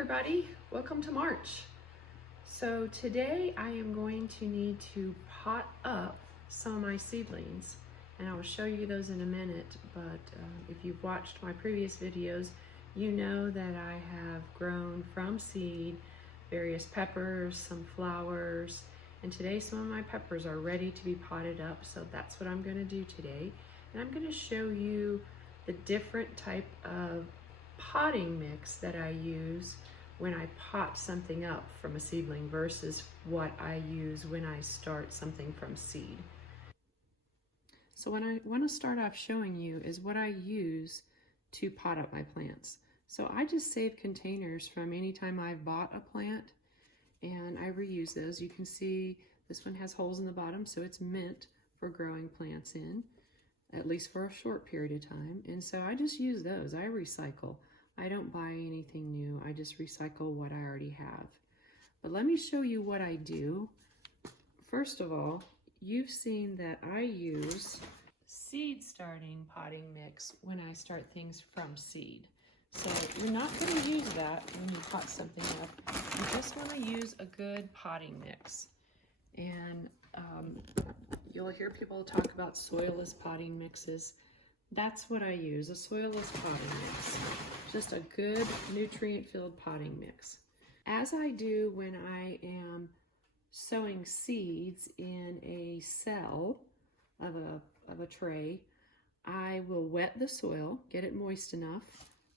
everybody, welcome to March. So today I am going to need to pot up some of my seedlings, and I will show you those in a minute, but if you've watched my previous videos, you know that I have grown from seed various peppers, some flowers, and today some of my peppers are ready to be potted up, so that's what I'm going to do today. And I'm going to show you the different type of potting mix that I use when I pot something up from a seedling versus what I use when I start something from seed. So what I want to start off showing you is what I use to pot up my plants. So I just save containers from any time I've bought a plant and I reuse those. You can see this one has holes in the bottom, so it's meant for growing plants in, at least for a short period of time. And so I just use those. I recycle. I don't buy anything new. I just recycle what I already have. But let me show you what I do. First of all, you've seen that I use seed starting potting mix when I start things from seed. So you're not going to use that when you pot something up. You just want to use a good potting mix. And you'll hear people talk about soilless potting mixes. That's what I use, a soilless potting mix. Just a good nutrient-filled potting mix. As I do when I am sowing seeds in a cell of a tray, I will wet the soil, get it moist enough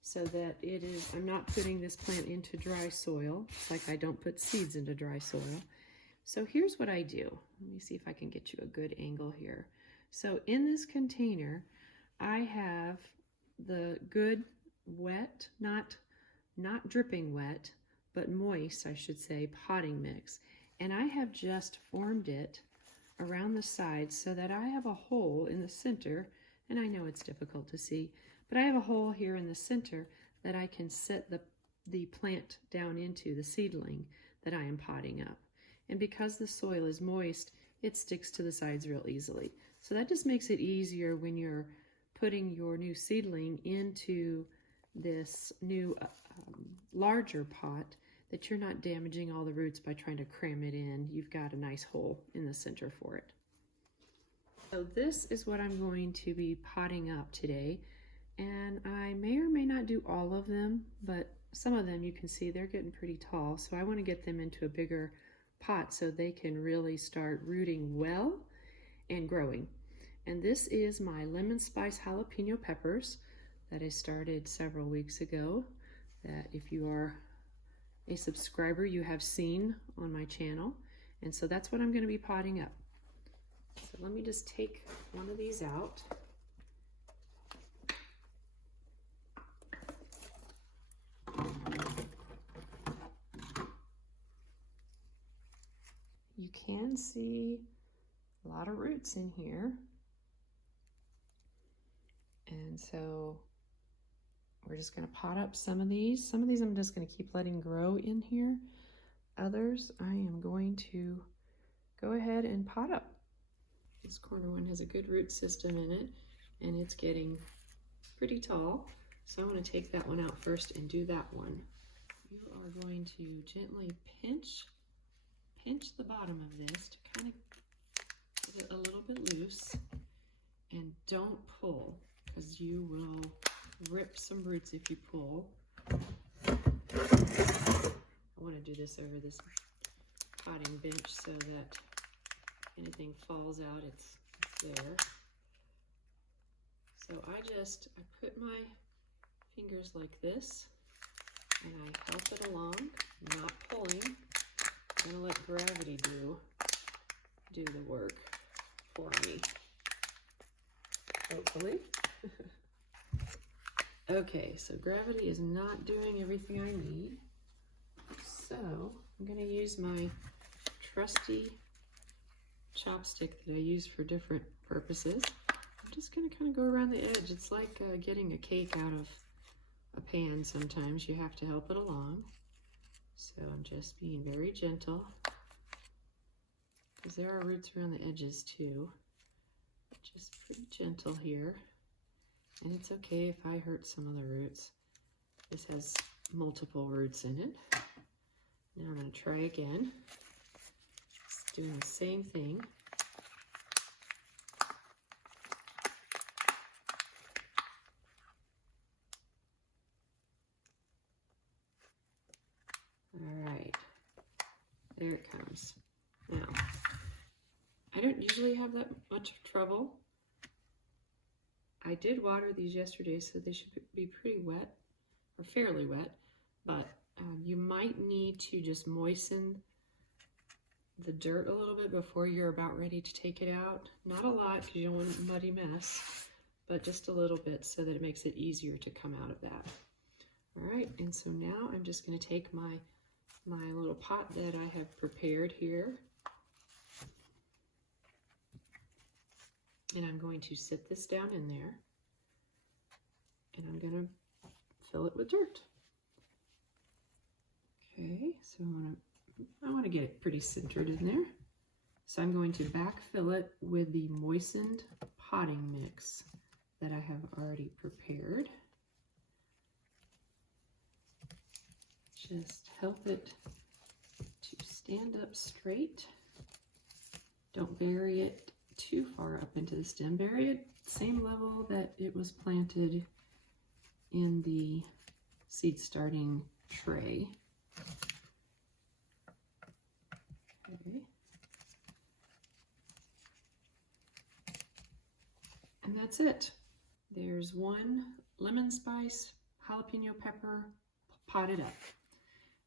so that I'm not putting this plant into dry soil. It's like I don't put seeds into dry soil. So here's what I do. Let me see if I can get you a good angle here. So in this container, I have the good wet, not dripping wet, but moist, I should say, potting mix. And I have just formed it around the sides so that I have a hole in the center, and I know it's difficult to see, but I have a hole here in the center that I can set the plant down into, the seedling that I am potting up. And because the soil is moist, it sticks to the sides real easily. So that just makes it easier when you're putting your new seedling into this new larger pot, that you're not damaging all the roots by trying to cram it in. You've got a nice hole in the center for it. So this is what I'm going to be potting up today, and I may or may not do all of them, but some of them you can see they're getting pretty tall, so I want to get them into a bigger pot so they can really start rooting well and growing. And this is my Lemon Spice Jalapeño Peppers that I started several weeks ago, that if you are a subscriber you have seen on my channel. And so that's what I'm going to be potting up. So let me just take one of these out. You can see a lot of roots in here. And so we're just going to pot up some of these. Some of these I'm just going to keep letting grow in here. Others I am going to go ahead and pot up. This corner one has a good root system in it, and it's getting pretty tall. So I want to take that one out first and do that one. You are going to gently pinch the bottom of this to kind of get it a little bit loose, and don't pull, because you will rip some roots if you pull. I want to do this over this potting bench so that anything falls out, it's there. So I put my fingers like this, and I help it along, not pulling. I'm going to let gravity do the work for me, hopefully. Okay, so gravity is not doing everything I need. So I'm going to use my trusty chopstick that I use for different purposes. I'm just going to kind of go around the edge. It's like getting a cake out of a pan sometimes. You have to help it along. So I'm just being very gentle, because there are roots around the edges too. Just pretty gentle here. And it's okay if I hurt some of the roots. This has multiple roots in it. Now I'm going to try again. Just doing the same thing. All right, there it comes. Now, I don't usually have that much trouble. I did water these yesterday, so they should be pretty wet, or fairly wet, but you might need to just moisten the dirt a little bit before you're about ready to take it out. Not a lot, because you don't want a muddy mess, but just a little bit so that it makes it easier to come out of that. All right, and so now I'm just going to take my little pot that I have prepared here, and I'm going to sit this down in there, and I'm going to fill it with dirt. Okay, so I want to get it pretty centered in there. So I'm going to backfill it with the moistened potting mix that I have already prepared. Just help it to stand up straight. Don't bury it too far up into the stem. Bury it same level that it was planted in the seed starting tray. Okay. And that's it. There's one lemon spice jalapeno pepper potted up.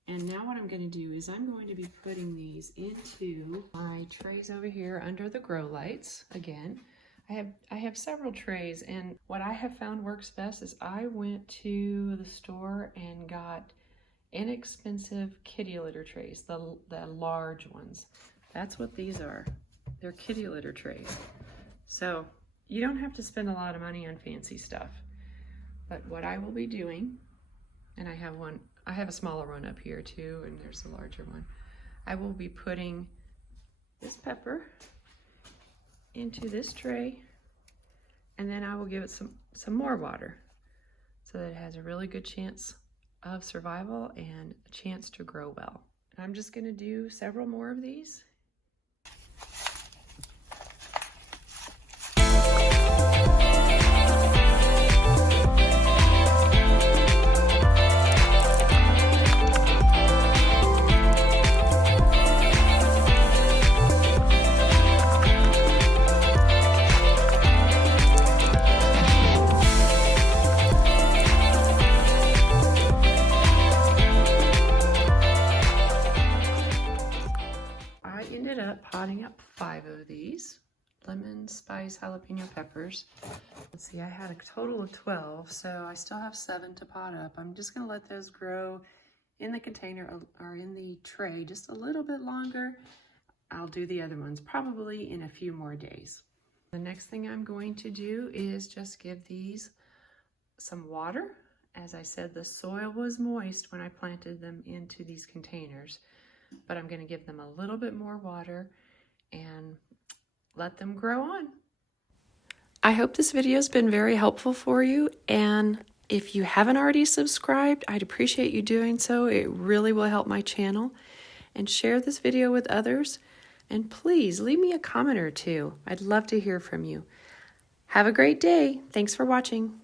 And now what I'm going to do is I'm going to be putting these into my trays over here under the grow lights. Again, I have several trays, and what I have found works best is I went to the store and got inexpensive kitty litter trays, the large ones. That's what these are. They're kitty litter trays. So you don't have to spend a lot of money on fancy stuff. But what I will be doing, and I have a smaller one up here too, and there's a larger one. I will be putting this pepper into this tray, and then I will give it some more water so that it has a really good chance of survival and a chance to grow well. And I'm just going to do several more of these. Potting up 5 of these lemon spice jalapeno peppers. Let's see, I had a total of 12, so I still have 7 to pot up. I'm just going to let those grow in the container or in the tray just a little bit longer. I'll do the other ones probably in a few more days. The next thing I'm going to do is just give these some water. As I said, the soil was moist when I planted them into these containers, but I'm going to give them a little bit more water and let them grow on. I hope this video has been very helpful for you, and if you haven't already subscribed, I'd appreciate you doing so. It really will help my channel. And share this video with others, and please leave me a comment or two. I'd love to hear from you. Have a great day. Thanks for watching.